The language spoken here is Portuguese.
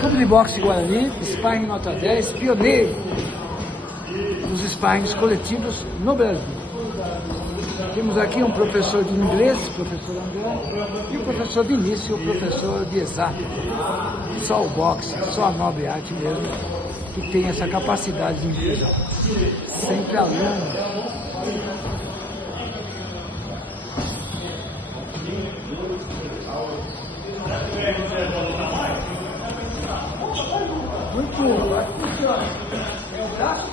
Clube de Boxe Guarani, sparring nota 10, pioneiro dos sparrings coletivos no Brasil. Temos aqui um professor de inglês, professor André, e o professor de início, o professor de exato. Só o boxe, só a nobre arte mesmo, que tem essa capacidade de inclusão. Sempre aluno. Muito. É o braço.